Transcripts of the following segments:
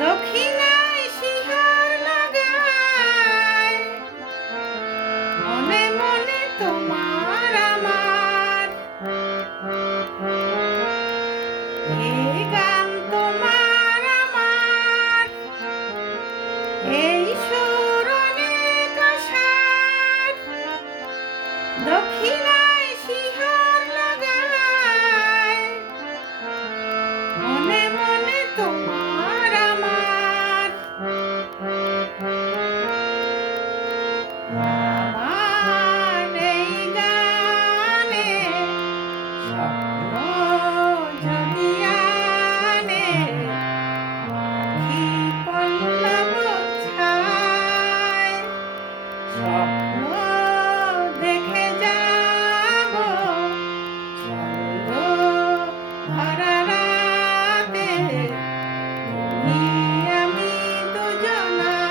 দক্ষিণায় শিহার লাগায় মনে মনে তোমার আমার এই গান তোমার আমার এই সুর অনেক আশার দক্ষিণায় শিহার লাগায় মনে মনে তোমার আমার এই গানে স্বপ্ন যদি আনে পাখি পল্লব ছায় স্বপ্ন দেখে যাব চন্দ্র ভরা রাতে তুমি আমি দুজনায়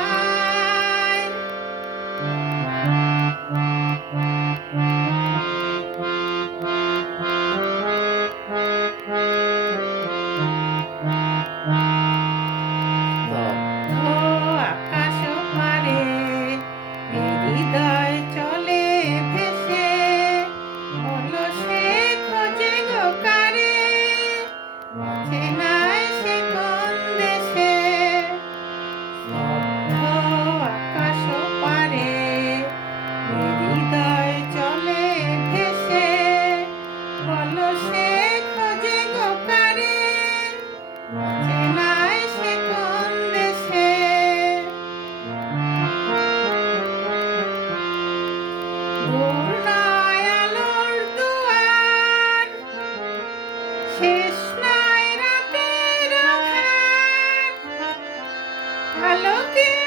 আকাশ পারে হৃদয় চলে ভেসে হলো সে খোঁজে গো কারে চেনায় সে কোন দেশে আকাশ পারে হৃদয় চলে ভেসে হলো সে খোঁজে গো কারে চেনায় সে কোন দেশে দূর নয় আলোর দুয়ার শেষ নয় রাতের আঁধার আলোকে